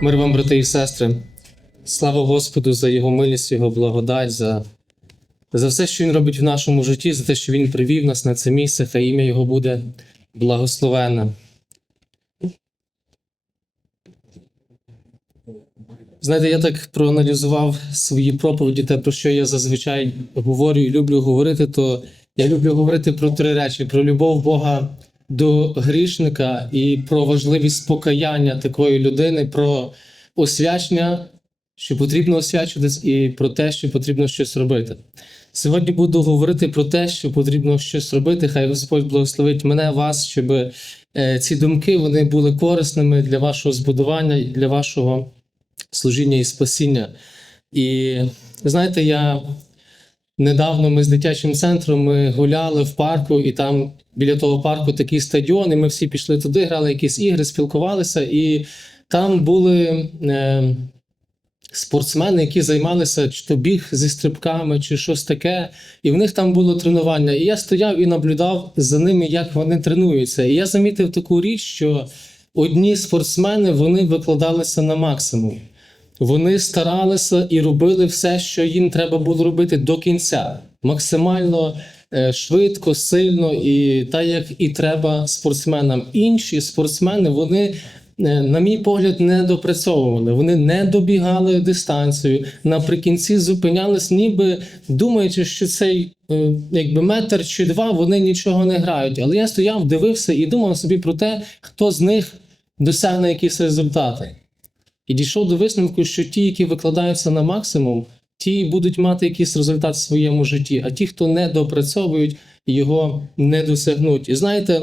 Мир вам, брати і сестри. Слава Господу за Його милість, Його благодать, за, за все, що Він робить в нашому житті, за те, що Він привів нас на це місце, хай ім'я Його буде благословенне. Знаєте, я так проаналізував свої проповіді, те, про що я зазвичай говорю і люблю говорити, то я люблю говорити про три речі: про любов Бога до грішника і про важливість покаяння такої людини, про освячення, що потрібно освячуватись, і про те, що потрібно щось робити. Сьогодні буду говорити про те, що потрібно щось робити. Хай Господь благословить мене, вас, щоб е, ці думки вони були корисними для вашого збудування для вашого служіння і спасіння. І знаєте, я недавно ми з дитячим центром ми гуляли в парку, і там біля того парку такий стадіон, і ми всі пішли туди, грали якісь ігри, спілкувалися, і там були. Е, Спортсмени, які займалися чи то біг зі стрибками, чи щось таке, і в них там було тренування. І я стояв і наблюдав за ними, як вони тренуються. І я замітив таку річ, що одні спортсмени вони викладалися на максимум. Вони старалися і робили все, що їм треба було робити до кінця, максимально е, швидко, сильно і так, як і треба спортсменам. Інші спортсмени, вони, е, на мій погляд, не допрацьовували. Вони не добігали дистанцію. Наприкінці зупинялись, ніби думаючи, що цей е, якби метр чи два вони нічого не грають. Але я стояв, дивився і думав собі про те, хто з них досягне якісь результати. І дійшов до висновку, що ті, які викладаються на максимум, ті будуть мати якийсь результат в своєму житті, а ті, хто не допрацьовують, його не досягнуть. І знаєте,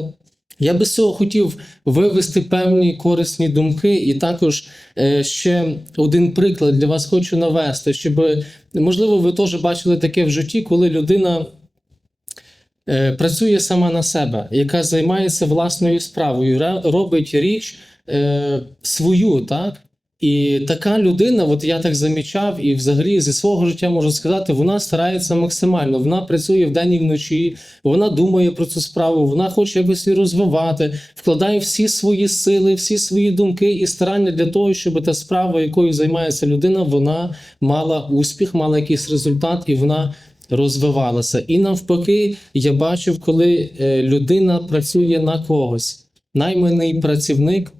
я би з цього хотів вивести певні корисні думки, і також е, ще один приклад для вас хочу навести, щоб можливо ви теж бачили таке в житті, коли людина. е, Працює сама на себе, яка займається власною справою, робить річ е, свою, так? І така людина, от я так замічав, і взагалі зі свого життя можу сказати, вона старається максимально. Вона працює вдень і вночі, вона думає про цю справу, вона хоче якось її розвивати, вкладає всі свої сили, всі свої думки і старання для того, щоб та справа, якою займається людина, вона мала успіх, мала якийсь результат, і вона розвивалася. І навпаки, я бачив, коли е, людина працює на когось, найманий працівник,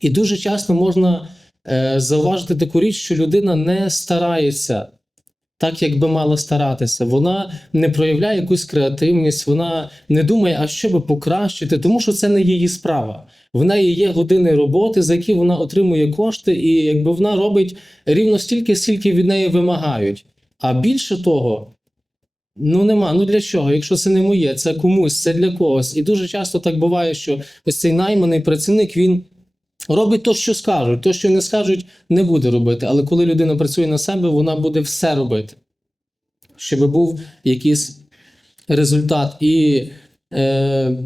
і дуже часто можна зауважити таку річ, що людина не старається так, як би мала старатися. Вона не проявляє якусь креативність, вона не думає, а що би покращити, тому що це не її справа. В неї є години роботи, за які вона отримує кошти, і якби вона робить рівно стільки, скільки від неї вимагають. А більше того, Ну нема. Ну для чого? Якщо це не моє, це комусь, це для когось. І дуже часто так буває, що ось цей найманий працівник він робить то, що скажуть. То, що не скажуть, не буде робити. Але коли людина працює на себе, вона буде все робити, щоб був якийсь результат. І е,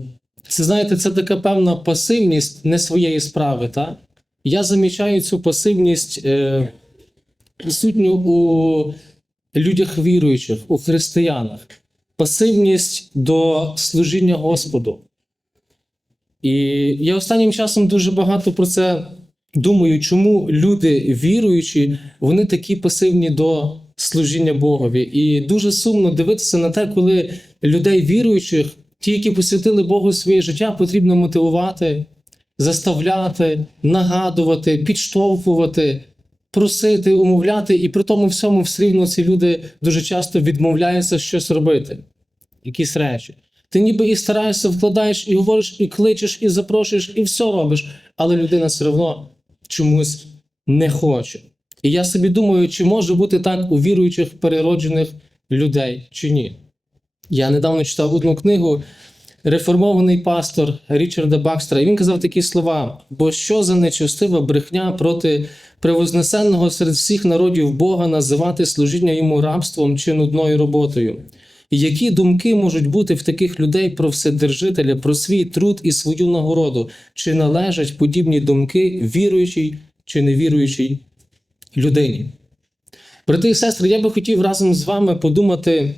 це знаєте, це така певна пасивність не своєї справи. Так? Я замічаю цю пасивність е, у людях віруючих, у християнах, пасивність до служіння Господу. І я останнім часом дуже багато про це думаю, чому люди віруючі, вони такі пасивні до служіння Богові. І дуже сумно дивитися на те, коли людей віруючих, ті, які посвятили Богу своє життя, потрібно мотивувати, заставляти, нагадувати, підштовхувати, просити, умовляти, і при тому всьому все рівно ці люди дуже часто відмовляються щось робити, якісь речі. Ти ніби і стараєшся, вкладаєш, і говориш, і кличеш, і запрошуєш, і все робиш, але людина все одно чомусь не хоче. І я собі думаю, чи може бути так у віруючих перероджених людей, чи ні. Я недавно читав одну книгу реформований пастор Річарда Бакстера, він казав такі слова: бо що за нечестива брехня проти превознесенного серед всіх народів Бога називати служіння йому рабством чи нудною роботою? Які думки можуть бути в таких людей про Вседержителя, про свій труд і свою нагороду? Чи належать подібні думки віруючій чи невіруючій людині? Брати і сестри, я би хотів разом з вами подумати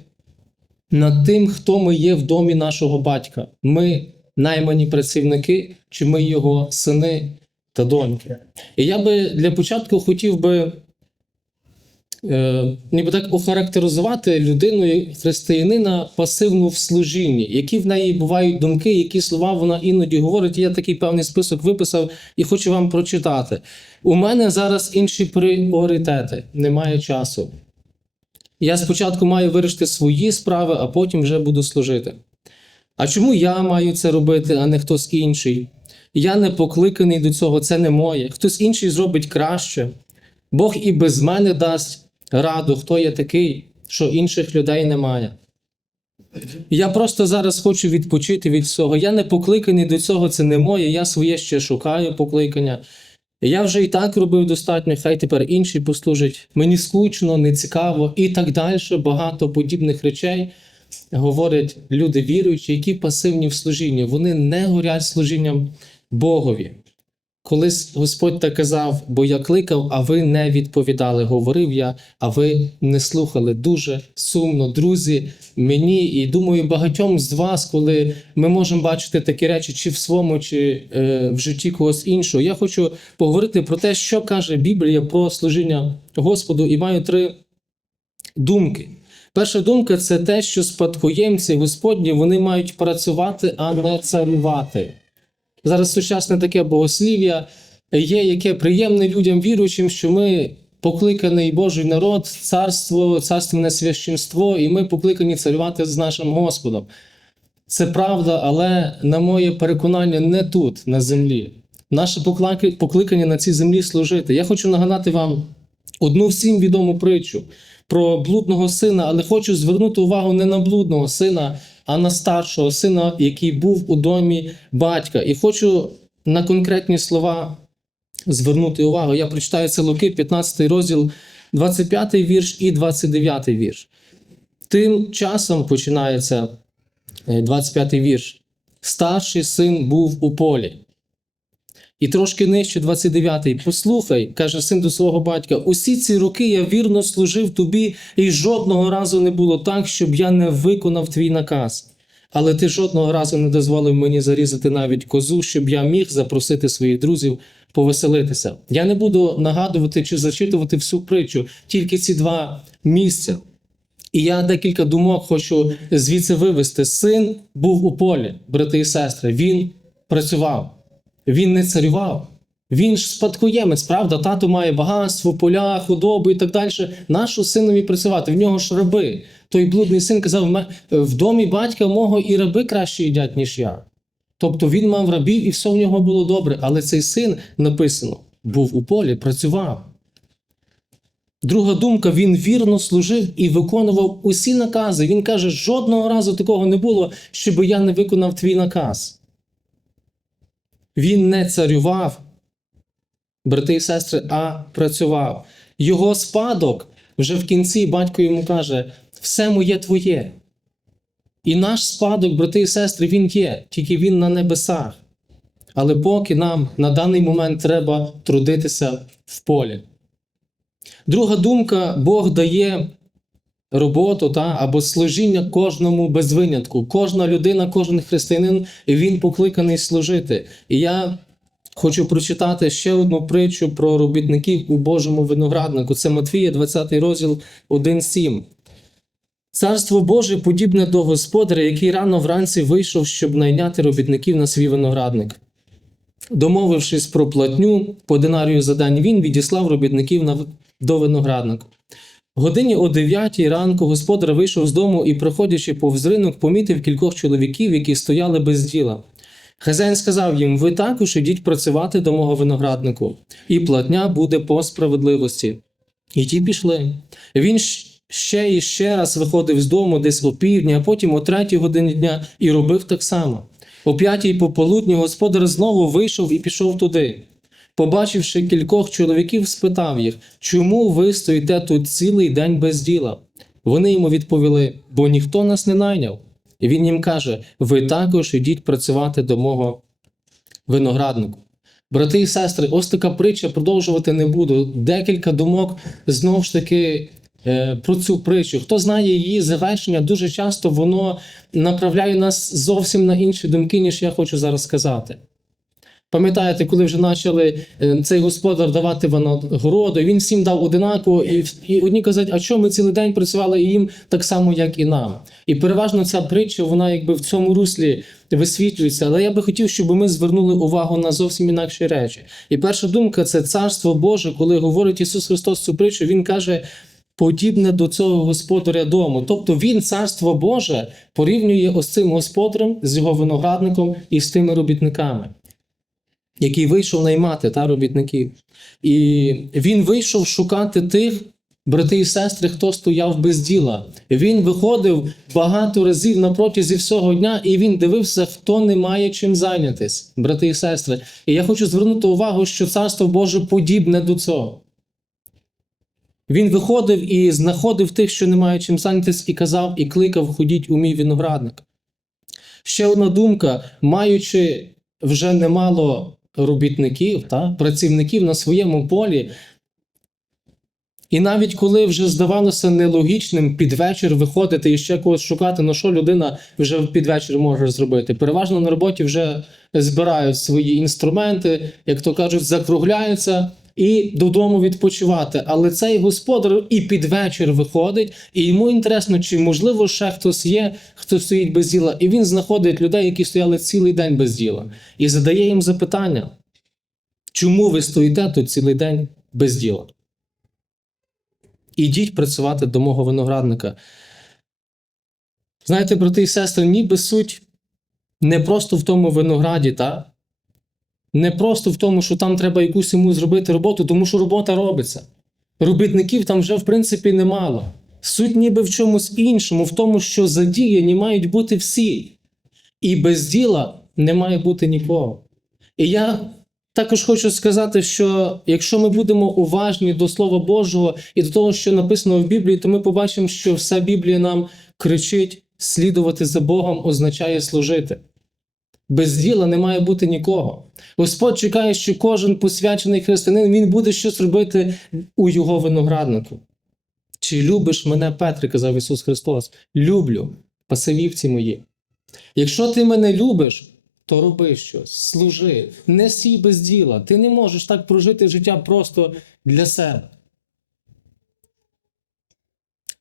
над тим, хто ми є в домі нашого батька. Ми наймані працівники, чи ми його сини, та доньки. І я би для початку хотів би ніби так охарактеризувати людину християнина пасивну в служінні, які в неї бувають думки, які слова вона іноді говорить. Я такий певний список виписав і хочу вам прочитати. У мене зараз інші пріоритети, немає часу. Я спочатку маю вирішити свої справи, а потім вже буду служити. А чому я маю це робити, а не хтось інший? Я не покликаний до цього, це не моє. Хтось інший зробить краще. Бог і без мене дасть раду, хто я такий, що інших людей немає. Я просто зараз хочу відпочити від всього. Я не покликаний до цього, це не моє. Я своє ще шукаю покликання. Я вже і так робив достатньо, хай тепер інші послужать. Мені скучно, не цікаво і так далі. Багато подібних речей говорять люди віруючі, які пасивні в служінні. Вони не горять служінням Богові. Колись Господь так казав, бо я кликав, а ви не відповідали. Говорив я, а ви не слухали. Дуже сумно, друзі, мені і думаю, багатьом з вас, коли ми можемо бачити такі речі, чи в своєму, чи е, в житті когось іншого. Я хочу поговорити про те, що каже Біблія про служіння Господу, і маю три думки. Перша думка це те, що спадкоємці Господні вони мають працювати, а не царювати. Зараз сучасне таке богослів'я є, яке приємне людям віруючим, що ми покликаний Божий народ, царство, царственне священство, і ми покликані царювати з нашим Господом. Це правда, але на моє переконання не тут, на землі. Наше покликання на цій землі служити. Я хочу нагадати вам одну всім відому притчу про блудного сина, але хочу звернути увагу не на блудного сина, а на старшого сина, який був у домі батька. І хочу на конкретні слова звернути увагу. Я прочитаю це Луки, 15 розділ, 25 вірш і 29 вірш. Тим часом починається е, 25 вірш. Старший син був у полі. І трошки нижче 29-й. Послухай, каже син до свого батька: усі ці роки я вірно служив тобі, і жодного разу не було так, щоб я не виконав твій наказ. Але ти жодного разу не дозволив мені зарізати навіть козу, щоб я міг запросити своїх друзів повеселитися. Я не буду нагадувати чи зачитувати всю притчу, тільки ці два місця. І я декілька думок хочу звідси вивести. Син був у полі, брати і сестри. Він працював, він не царював. Він ж спадкоємець, правда, тато має багатство, поля, худобу і так далі. Нашу синові працювати, в нього ж раби. Той блудний син казав: в домі батька мого і раби краще їдять, ніж я. Тобто він мав рабів і все в нього було добре. Але цей син написано, був у полі, працював. Друга думка: він вірно служив і виконував усі накази. Він каже: жодного разу такого не було, щоб я не виконав твій наказ. Він не царював, брати і сестри, а працював. Його спадок вже в кінці батько йому каже: все моє твоє. І наш спадок, брати і сестри, він є, тільки він на небесах. Але поки нам на даний момент треба трудитися в полі. Друга думка: Бог дає роботу та, або служіння кожному без винятку. Кожна людина, кожен християнин, він покликаний служити. І я хочу прочитати ще одну притчу про робітників у Божому винограднику. Це Матвія, 20 розділ 1.7. Царство Боже подібне до господаря, який рано вранці вийшов, щоб найняти робітників на свій виноградник. Домовившись про платню по динарію за день, він відіслав робітників на, до винограднику. Годині о 9 ранку господар вийшов з дому і, проходячи повз ринок, помітив кількох чоловіків, які стояли без діла. Хазяїн сказав їм: Ви також ідіть працювати до мого винограднику, і платня буде по справедливості. І ті пішли. Він ще і ще раз виходив з дому десь о півдні, а потім о третій годині дня і робив так само. О п'ятій пополудні господар знову вийшов і пішов туди. Побачивши кількох чоловіків, спитав їх, чому ви стоїте тут цілий день без діла? Вони йому відповіли, бо ніхто нас не найняв. І він їм каже: ви також ідіть працювати до мого винограднику. Брати і сестри, ось така притча продовжувати не буду. Декілька думок знову ж таки е, про цю притчу. Хто знає її завершення, дуже часто воно направляє нас зовсім на інші думки, ніж я хочу зараз сказати. Пам'ятаєте, коли вже почали е, цей господар давати винагороду, він всім дав одинаково, і, і одні кажуть, а що ми цілий день працювали і їм так само, як і нам. І переважно ця притча, вона якби в цьому руслі висвітлюється. Але я би хотів, щоб ми звернули увагу на зовсім інакші речі. І перша думка це царство Боже, коли говорить Ісус Христос цю притчу, Він каже. Подібне до цього господаря дому. Тобто він, царство Боже, порівнює ось цим господарем з його виноградником і з тими робітниками який вийшов наймати та робітників. І він вийшов шукати тих, брати і сестри, хто стояв без діла. Він виходив багато разів на протязі всього дня, і він дивився, хто не має чим зайнятись, брати і сестри. І я хочу звернути увагу, що царство Боже подібне до цього. Він виходив і знаходив тих, що не мають чим зайнятись, і казав, і кликав, ходіть у мій виноградник. Ще одна думка, маючи вже немало робітників, та, працівників на своєму полі. І навіть коли вже здавалося нелогічним під вечір виходити і ще когось шукати, ну що людина вже під вечір може зробити. Переважно на роботі вже збирають свої інструменти, як то кажуть, закругляються і додому відпочивати. Але цей господар і під вечір виходить, і йому інтересно, чи можливо ще хтось є, хто стоїть без діла. І він знаходить людей, які стояли цілий день без діла, і задає їм запитання, чому ви стоїте тут цілий день без діла? Ідіть працювати до мого виноградника. Знаєте, брати і сестри, ніби суть не просто в тому винограді, та? Не просто в тому, що там треба якусь йому зробити роботу, тому що робота робиться. Робітників там вже, в принципі, немало. Суть ніби в чомусь іншому, в тому, що задіяні мають бути всі. І без діла не має бути нікого. І я також хочу сказати, що якщо ми будемо уважні до Слова Божого і до того, що написано в Біблії, то ми побачимо, що вся Біблія нам кричить: слідувати за Богом означає служити. Без діла не має бути нікого. Господь чекає, що кожен посвячений християнин він буде щось робити у його винограднику. Чи любиш мене, Петре, казав Ісус Христос? Люблю, пасивівці мої. Якщо ти мене любиш, то роби щось, служи, не сій без діла. Ти не можеш так прожити життя просто для себе.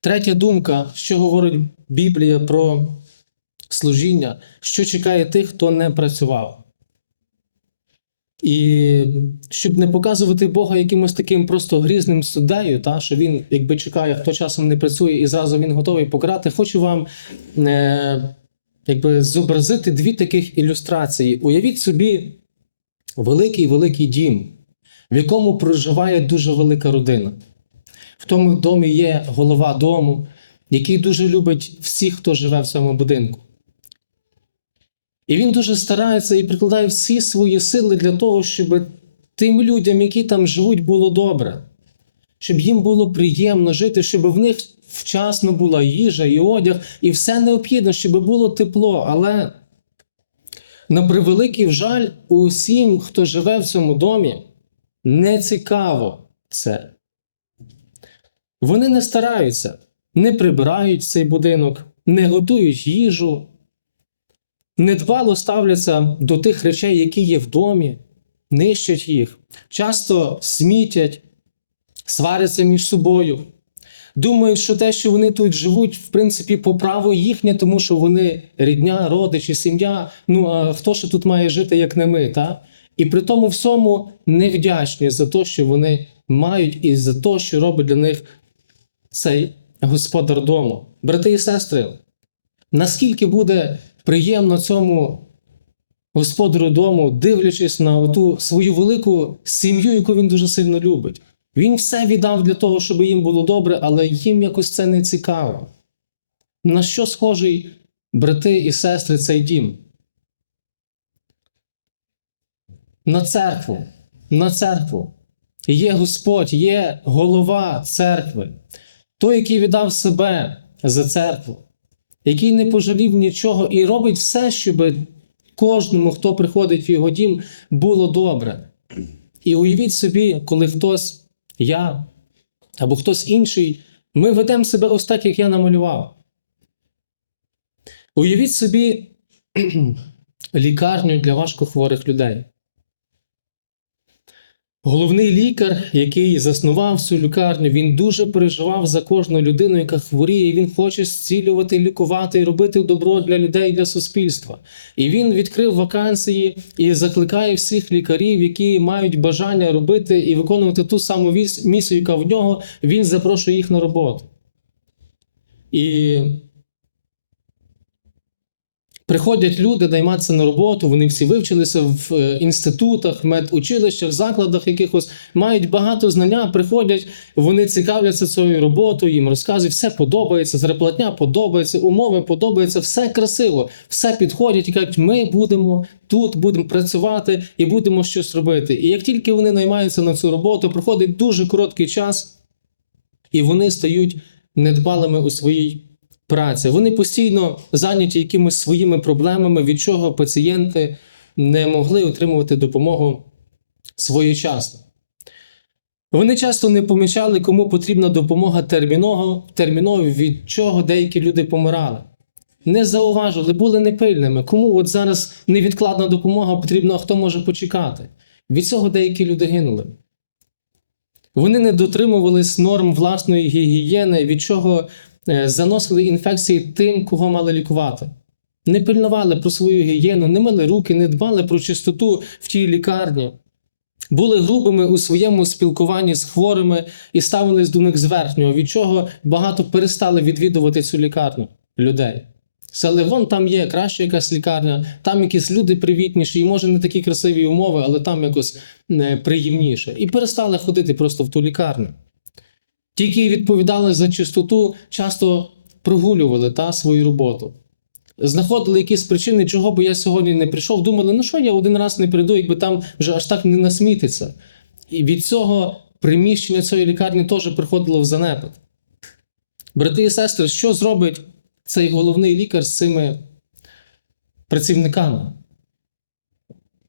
Третя думка, що говорить Біблія про служіння, що чекає тих, хто не працював. І щоб не показувати Бога якимось таким просто грізним суддею, та, що він якби чекає, хто часом не працює, і зразу він готовий покарати, хочу вам е, якби зобразити дві таких ілюстрації. Уявіть собі великий великий дім, в якому проживає дуже велика родина. В тому домі є голова дому, який дуже любить всіх, хто живе в цьому будинку. І він дуже старається і прикладає всі свої сили для того, щоб тим людям, які там живуть, було добре, щоб їм було приємно жити, щоб в них вчасно була їжа і одяг, і все необхідне, щоб було тепло. Але на превеликий жаль, усім, хто живе в цьому домі, не цікаво це. Вони не стараються, не прибирають цей будинок, не готують їжу, недбало ставляться до тих речей, які є в домі, нищать їх, часто смітять, сваряться між собою. Думають, що те, що вони тут живуть, в принципі, по праву їхнє, тому що вони рідня, родичі, сім'я. Ну а хто ж тут має жити, як не ми? Та? І при тому всьому невдячні за те, що вони мають, і за те, що робить для них цей господар дому. Брати і сестри, наскільки буде приємно цьому господарю дому, дивлячись на ту свою велику сім'ю, яку він дуже сильно любить. Він все віддав для того, щоб їм було добре, але їм якось це не цікаво. На що схожий брати і сестри цей дім? На церкву. На церкву. Є Господь, є голова церкви, той, який віддав себе за церкву, який не пожалів нічого і робить все, щоб кожному, хто приходить в його дім, було добре. І уявіть собі, коли хтось, я або хтось інший, ми ведемо себе ось так, як я намалював. Уявіть собі лікарню для важкохворих людей. Головний лікар, який заснував цю лікарню, він дуже переживав за кожну людину, яка хворіє. і Він хоче зцілювати, лікувати і робити добро для людей, для суспільства. І він відкрив вакансії і закликає всіх лікарів, які мають бажання робити і виконувати ту саму місію, яка в нього. Він запрошує їх на роботу. І Приходять люди найматися на роботу, вони всі вивчилися в е, інститутах, медучилищах, закладах якихось, мають багато знання, приходять, вони цікавляться цією роботою, їм розказують, все подобається, зарплатня подобається, умови подобаються, все красиво, все підходять і кажуть, ми будемо тут, будемо працювати і будемо щось робити. І як тільки вони наймаються на цю роботу, проходить дуже короткий час, і вони стають недбалими у своїй праці. Вони постійно зайняті якимись своїми проблемами, від чого пацієнти не могли отримувати допомогу своєчасно. Вони часто не помічали, кому потрібна допомога терміново, терміново, від чого деякі люди помирали. Не зауважили, були непильними. Кому от зараз невідкладна допомога потрібна, а хто може почекати? Від цього деякі люди гинули. Вони не дотримувались норм власної гігієни, від чого заносили інфекції тим, кого мали лікувати. Не пильнували про свою гігієну, не мили руки, не дбали про чистоту в тій лікарні. Були грубими у своєму спілкуванні з хворими і ставились до них зверхнього, від чого багато перестали відвідувати цю лікарню людей. Сказали, вон там є краща якась лікарня, там якісь люди привітніші, і може не такі красиві умови, але там якось е, приємніше. І перестали ходити просто в ту лікарню. Ті, які відповідали за чистоту, часто прогулювали та, свою роботу. Знаходили якісь причини, чого би я сьогодні не прийшов. Думали, ну що я один раз не прийду, якби там вже аж так не насмітиться. І від цього приміщення цієї лікарні теж приходило в занепад. Брати і сестри, що зробить цей головний лікар з цими працівниками?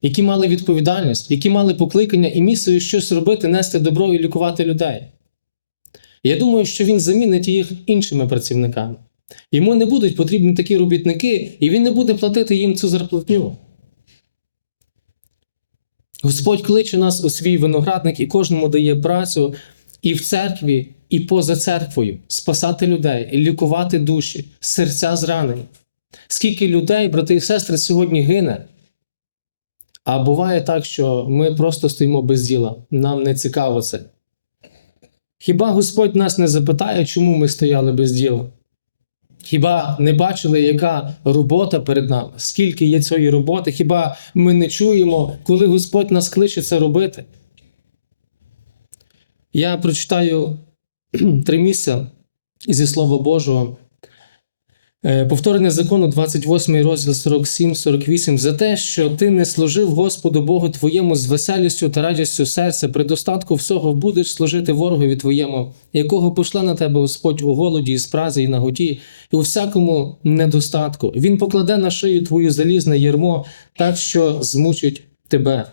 Які мали відповідальність, які мали покликання і місію щось робити, нести добро і лікувати людей. Я думаю, що він замінить їх іншими працівниками. Йому не будуть потрібні такі робітники, і він не буде платити їм цю зарплатню. Господь кличе нас у свій виноградник і кожному дає працю і в церкві, і поза церквою спасати людей, лікувати душі, серця зранені. Скільки людей, брати і сестри, сьогодні гине. А буває так, що ми просто стоїмо без діла, нам не цікаво це. Хіба Господь нас не запитає, чому ми стояли без діла? Хіба не бачили, яка робота перед нами? Скільки є цієї роботи? Хіба ми не чуємо, коли Господь нас кличе це робити? Я прочитаю три місця зі Слова Божого. Е, Повторення закону, 28 розділ 47-48, за те, що ти не служив Господу Богу твоєму з веселістю та радістю серця, при достатку всього будеш служити ворогові твоєму, якого пошла на тебе Господь у голоді, і спразі, і наготі, і у всякому недостатку. Він покладе на шию твою залізне ярмо, так що змучить тебе.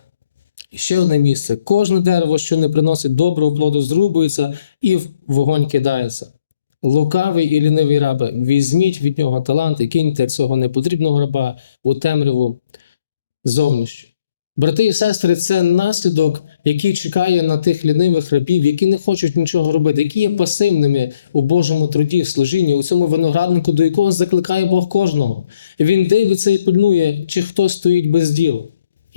Ще одне місце: кожне дерево, що не приносить доброго плоду, зрубується і в вогонь кидається. Лукавий і лінивий рабе, візьміть від нього талант і киньте цього непотрібного раба у темряву зовнішню. Брати і сестри, це наслідок, який чекає на тих лінивих рабів, які не хочуть нічого робити, які є пасивними у Божому труді, в служінні, у цьому винограднику, до якого закликає Бог кожного. Він дивиться і пильнує, чи хто стоїть без діла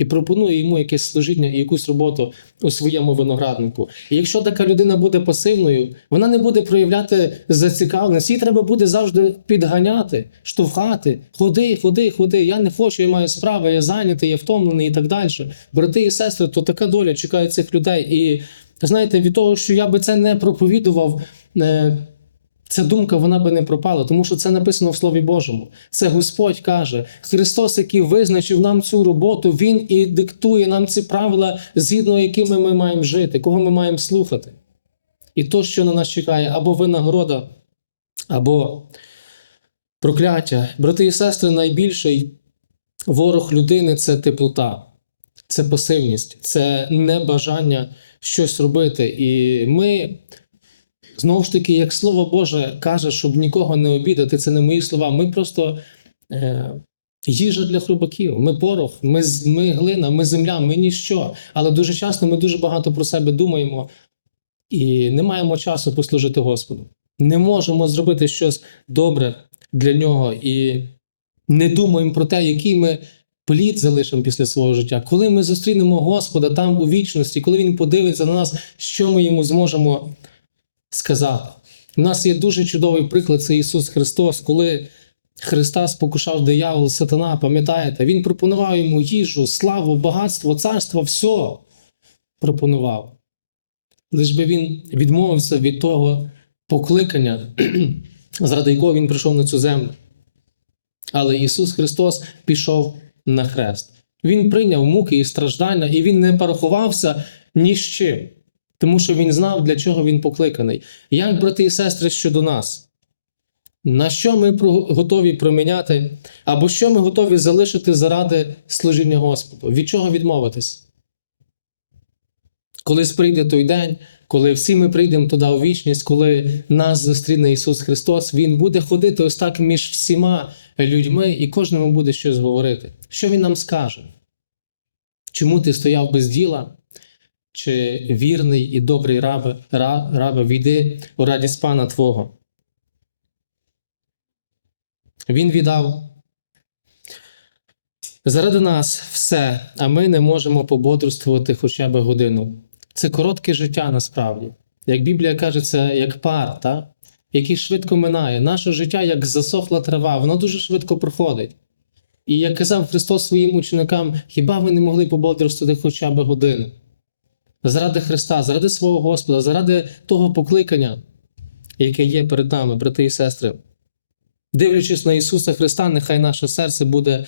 і пропонує йому якесь служіння і якусь роботу у своєму винограднику. І якщо така людина буде пасивною, вона не буде проявляти зацікавленість, їй треба буде завжди підганяти, штовхати, ходи, ходи, ходи. Я не хочу, я маю справи, я зайнятий, я втомлений і так далі. Брати і сестри, то така доля чекає цих людей. І знаєте, від того, що я би це не проповідував. Ця думка вона би не пропала, тому що це написано в Слові Божому. Це Господь каже. Христос, який визначив нам цю роботу, Він і диктує нам ці правила, згідно якими ми маємо жити, кого ми маємо слухати. І то, що на нас чекає, або винагорода, або прокляття. Брати і сестри, найбільший ворог людини це теплота, це пасивність, це небажання щось робити. І ми. Знову ж таки, як слово Боже каже, щоб нікого не обідати, це не мої слова. Ми просто е, їжа для хробаків. Ми порох, ми, ми глина, ми земля, ми ніщо. Але дуже часто ми дуже багато про себе думаємо і не маємо часу послужити Господу. Не можемо зробити щось добре для нього і не думаємо про те, який ми плід залишимо після свого життя. Коли ми зустрінемо Господа там у вічності, коли Він подивиться на нас, що ми йому зможемо сказати. У нас є дуже чудовий приклад, це Ісус Христос, коли Христа спокушав диявол, сатана, пам'ятаєте, Він пропонував йому їжу, славу, багатство, царство, все пропонував. Лиш би він відмовився від того покликання, заради якого він прийшов на цю землю. Але Ісус Христос пішов на хрест. Він прийняв муки і страждання, і Він не порахувався ні з чим, тому що Він знав, для чого Він покликаний. Як, брати і сестри, щодо нас? На що ми готові проміняти, або що ми готові залишити заради служіння Господу? Від чого відмовитись? Колись прийде той день, коли всі ми прийдемо туди у вічність, коли нас зустріне Ісус Христос, Він буде ходити ось так між всіма людьми, і кожному буде щось говорити. Що Він нам скаже? Чому ти стояв без діла? Чи вірний і добрий рабе, рабе, війди у радість пана Твого? Він віддав заради нас все, а ми не можемо пободрствувати хоча б годину. Це коротке життя насправді. Як Біблія каже, це як пар, та? який швидко минає. Наше життя як засохла трава, воно дуже швидко проходить. І як казав Христос своїм ученикам, хіба ви не могли пободрствувати хоча б годину? Заради Христа, заради свого Господа, заради того покликання, яке є перед нами, брати і сестри. Дивлячись на Ісуса Христа, нехай наше серце буде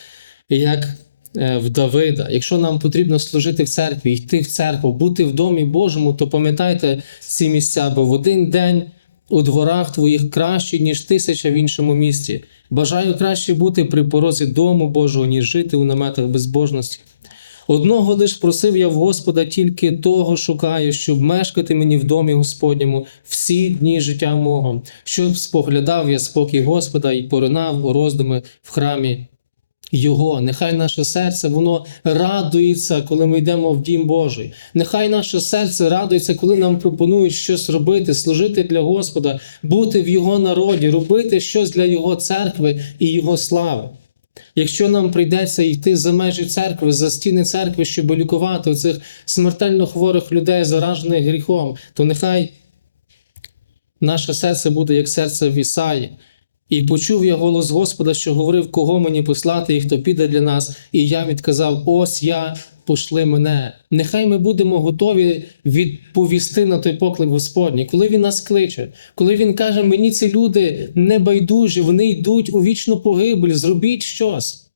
як е, в Давида. Якщо нам потрібно служити в церкві, йти в церкву, бути в домі Божому, то пам'ятайте ці місця, бо в один день у дворах твоїх краще, ніж тисяча в іншому місті. Бажаю краще бути при порозі дому Божого, ніж жити у наметах безбожності. Одного лиш просив я в Господа, тільки того шукаю, щоб мешкати мені в домі Господньому всі дні життя мого, щоб споглядав я спокій Господа і поринав у роздуми в храмі Його. Нехай наше серце воно радується, коли ми йдемо в дім Божий. Нехай наше серце радується, коли нам пропонують щось робити, служити для Господа, бути в Його народі, робити щось для Його церкви і Його слави. Якщо нам прийдеться йти за межі церкви, за стіни церкви, щоб лікувати цих смертельно хворих людей, заражених гріхом, то нехай наше серце буде як серце в Ісаї. І почув я голос Господа, що говорив, кого мені послати і хто піде для нас. І я відказав: Ось я, пошли мене. Нехай ми будемо готові відповісти на той поклик Господній, коли Він нас кличе, коли Він каже, мені ці люди не байдужі, вони йдуть у вічну погибель, зробіть щось.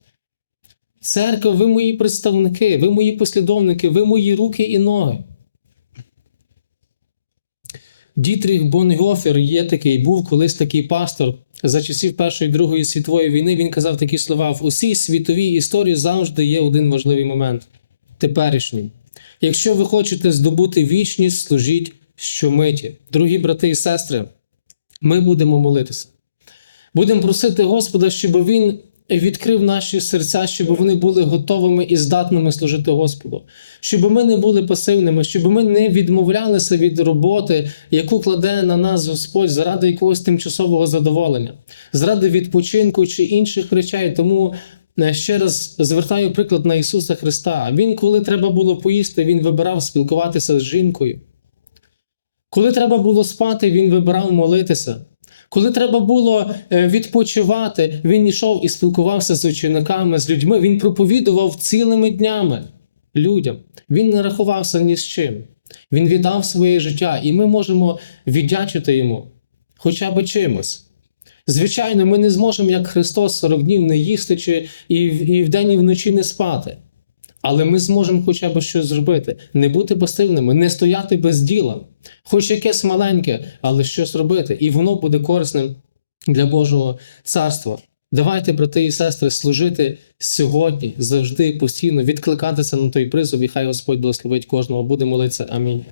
Церква, ви мої представники, ви мої послідовники, ви мої руки і ноги. Дітріх Бонгофер є такий, був колись такий пастор за часів Першої і Другої світової війни. Він казав такі слова: в усій світовій історії завжди є один важливий момент теперішній. Якщо ви хочете здобути вічність, служіть щомиті. Дорогі брати і сестри, ми будемо молитися. Будемо просити Господа, щоб Він відкрив наші серця, щоб вони були готовими і здатними служити Господу, щоб ми не були пасивними, щоб ми не відмовлялися від роботи, яку кладе на нас Господь заради якогось тимчасового задоволення, заради відпочинку чи інших речей. Тому ще раз звертаю приклад на Ісуса Христа. Він, коли треба було поїсти, Він вибирав спілкуватися з жінкою. Коли треба було спати, він вибирав молитися. Коли треба було е, відпочивати, він йшов і спілкувався з учениками, з людьми. Він проповідував цілими днями людям. Він не рахувався ні з чим. Він віддав своє життя, і ми можемо віддячити йому хоча б чимось. Звичайно, ми не зможемо, як Христос, 40 днів не їсти чи і, і вдень, і вночі не спати. Але ми зможемо хоча б щось зробити, не бути пасивними, не стояти без діла, хоч якесь маленьке, але щось робити, і воно буде корисним для Божого царства. Давайте, брати і сестри, служити сьогодні, завжди, постійно, відкликатися на той призов, і хай Господь благословить кожного. Буде молитися. Амінь.